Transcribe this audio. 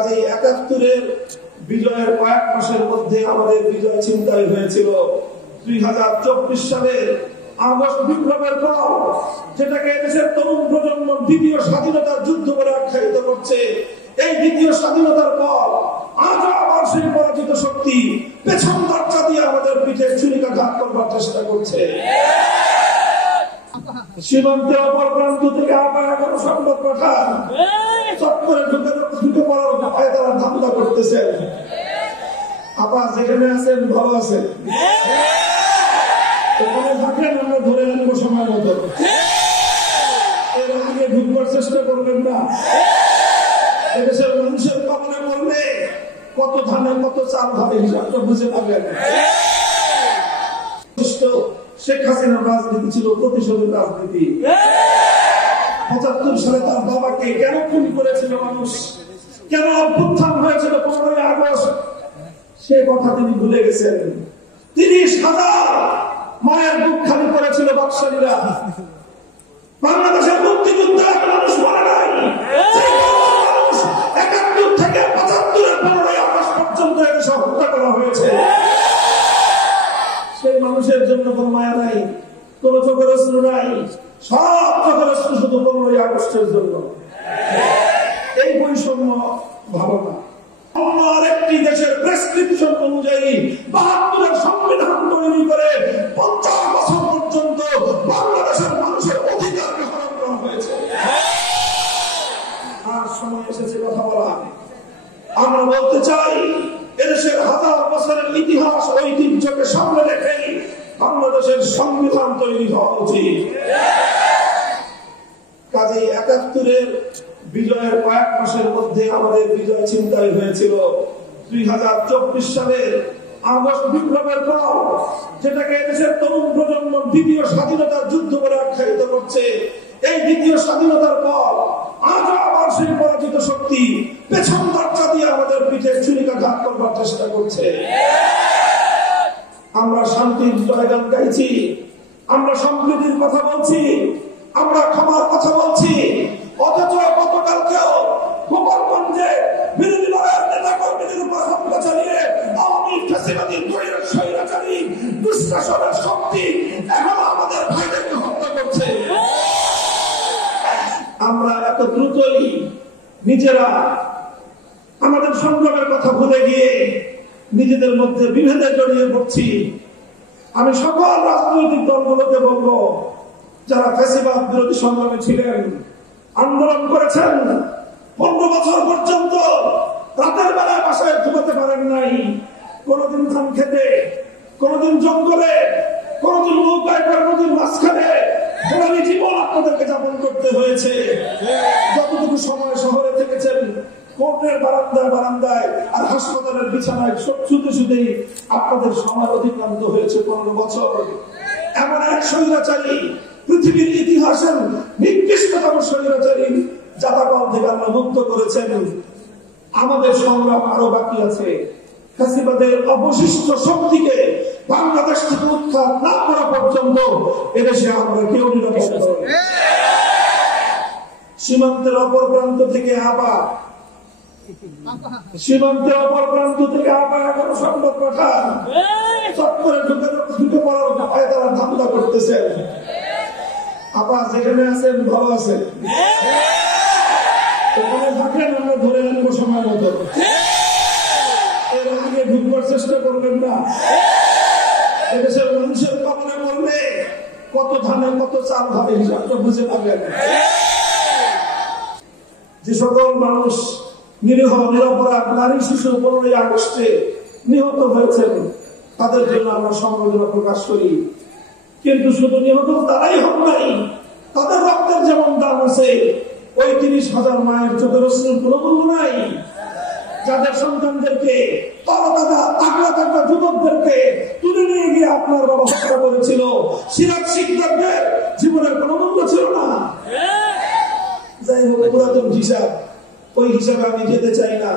কাজেই ৭১-এর বিজয়ের কয়েক মাসের মধ্যে আমাদের বিজয় ছিনতাই হয়েছিল। ২০২৪ সালের আগস্ট বিপ্লবের পর, যেটাকে দেশের তরুণ প্রজন্ম দ্বিতীয় স্বাধীনতার যুদ্ধ বলে আখ্যায়িত করছে, এই দ্বিতীয় স্বাধীনতার পর আজ আবার সেই পরাজিত শক্তি পেছন দরজা দিয়ে আমাদের পিঠে ছুরিকাঘাত করবার চেষ্টা করছে। সীমান্তের অপর প্রান্ত থেকে আবার এখনো সংবাদ পাঠান, চক্করে ঢুকে পড়ার ভয়ে তারা ধান্দা করতেছেন। আপা যেখানে আছেন ভালো আছেন, ওখানে থাকেন, আমরা ধরে আনবো সময় মতো। এর আগে ঢুকবার চেষ্টা করবেন না। এদেশের মানুষের কবলে পড়লে কত ধানে কত চাল ভাবে হিসাবটা বুঝে পাবেন। শেখ হাসিনার রাজনীতি ছিল প্রতিশোধের রাজনীতি। ৭৫ সালে তার বাবাকে কেন খুন করেছিল মানুষ, কেন অভ্যুত্থান হয়েছিল ১৫ই আগস্ট, সে কথা তিনি ভুলে গেছেন। ৩০,০০০ মায়ের বুক খালি করেছিল বাকশালীরা। বাংলাদেশের মুক্তিযুদ্ধে মানুষ মারা নাই। ৭১ থেকে ৭৫-এর ১৫ই আগস্ট পর্যন্ত এদেশে হত্যা করা হয়েছে। সেই মানুষের জন্য কোন মায়া নাই, কোন চোখের অশ্রু নাই, সব চোখের অশ্রু শুধু ১৫ই আগস্টের জন্য। এই বৈষম্য ভালো না। আরেকটি দেশের প্রেসক্রিপশন অনুযায়ী ৭২-এর সংবিধান তৈরি করে ৫০ বছর পর্যন্ত বাংলাদেশের মানুষের অধিকারকে হরণ করা হয়েছে। আর সময় এসেছে কথা বলা। আমরা বলতে চাই, এদেশের হাজার বছরের ইতিহাস ঐতিহ্যকে সামনে রেখেই বাংলাদেশের সংবিধান তৈরি হওয়া উচিত। কাজেই ৭১-এর বিজয়ের কয়েক মাসের মধ্যে আমাদের বিজয় ছিনতাই হয়েছিল। ২০২৪ সালের আগস্ট বিপ্লবের পর, যেটাকে দেশের তরুণ প্রজন্ম দ্বিতীয় স্বাধীনতার যুদ্ধ বলে আখ্যায়িত করছে, এই দ্বিতীয় স্বাধীনতার পর আজ আবার সেই পরাজিত শক্তি পেছন দরজা দিয়ে আমাদের পিঠে ছুরিকাঘাত করবার চেষ্টা করছে। আমরা শান্তির জয়গান গাইছি, আমরা সম্প্রীতির কথা বলছি, আমরা ক্ষমার কথা বলছি, অথচ গতকালকেও গোপালগঞ্জে বিরোধী দলের নেতা কর্মীদের উপর হামলা চালিয়ে আওয়ামী ফ্যাসিবাদী স্বৈরাচারী দুঃশাসনের শক্তি এখনো আমাদের ভাইদেরকে হত্যা করছে। আমরা এত দ্রুতই নিজেরা আমাদের সংগ্রামের কথা ভুলে গিয়ে নিজেদের মধ্যে বিভেদে জড়িয়ে পড়ছি। আমি সকল রাজনৈতিক দলগুলোকে বলবো, যারা ফ্যাসিবাদ বিরোধী সংগ্রামে ছিলেন, আন্দোলন করেছেন, ১৫ বছর পর্যন্ত রাতের বেলায় বাসায় ঘুমাতে পারেন নাই, কোনদিন ধান খেতে, কোনদিন জঙ্গলে, কোনদিন নৌকায়, কোনদিন মাঝখানে জীবন আপনাদেরকে যাপন করতে হয়েছে। যতটুকু সময় শহরে থেকেছেন, কোর্টের বারান্দায় আর হাসপাতালের বিছানায় শুতে শুতেই আপনাদের সময় অতিক্রান্ত হয়েছে ১৫ বছর। এমন এক স্বৈরাচারী, পৃথিবীর ইতিহাসের নিকৃষ্টতম স্বৈরাচারী জাতাকল থেকে আল্লাহ মুক্ত করেছেন। আমাদের সংগ্রাম আরো বাকি আছে। ফ্যাসিবাদের অবশিষ্ট শক্তিকে বাংলাদেশ থেকে উৎখাত না করা পর্যন্ত এদেশে আমরা কেউ নিরাপদ নই। সীমান্তের অপর প্রান্ত থেকে আবার এখনো সংবাদ পাঠান, চক্করে ঢুকে পড়ার ভয়ে তারা ধান্দা করতেছেন। আপা যেখানে আছেন ভালো আছেন, ওখানে থাকেন, আমরা ধরে আনবো সময় মতো। এর আগে ঢুকবার চেষ্টা করবেন না। এদেশের মানুষের কবলে পড়লে কত ধানে কত চাল ভাবে হিসাবটা বুঝে পাবেন। যে সকল মানুষ নিরীহ নিরপরাধ নারী শিশু ১৫ই আগস্টে নিহত হয়েছেন, তাদের জন্য আমরা সমবেদনা প্রকাশ করি। কিন্তু শুধু নিহত তারাই হন নাই, তাদের রক্তের যেমন দাম আছে, ওই ৩০,০০০ মায়ের চোখের অশ্রুর কোনো মূল্য নাই। যাদের সন্তানদেরকে তাগড়া যুবকদেরকে তুলে নিয়ে গিয়ে আপনার বাবা হত্যা করেছিল, সিরাজ শিকদারদের জীবনের কোনো মূল্য ছিল না। যাই হোক, পুরাতন হিসাব, ওই হিসাবে আমি যেতে চাই না।